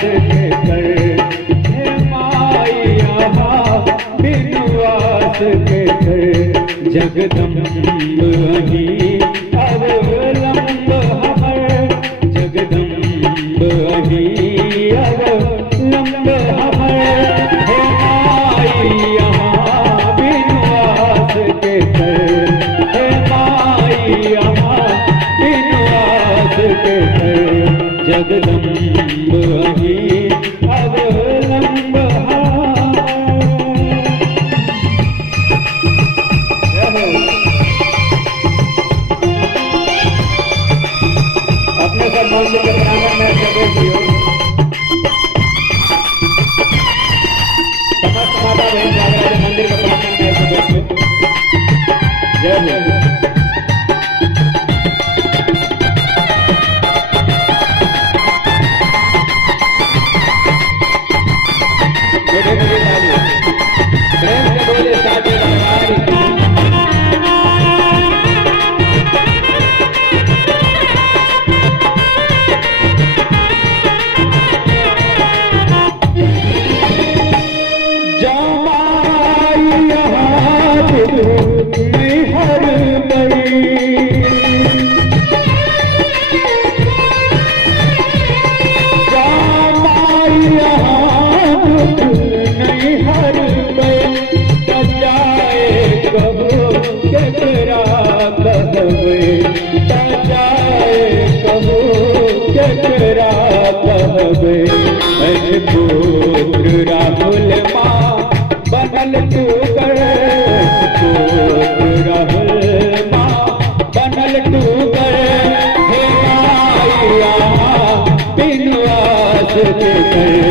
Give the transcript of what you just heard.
के कर, हे माया बिनुआस के कर, जगदम्ब अही अवलंब हमर, जगदम्ब अही अवलंब हमर, हे माया बिनुआस के कर, हे माया बिनुआस के कर, जगदम्ब अही अवलंब अपने सब मंदिर के प्रांगण में जगह दियो। समस्त माता बहन जागरण मंदिर के प्रांगण में जगह दियो। जय हो। प्रेम से बोले साचे दरबार की। पुत्र राहुल माँ बनल तू कर, पुत्र राहुल माँ बनल तू कर, हे माया बिनुआस के कर,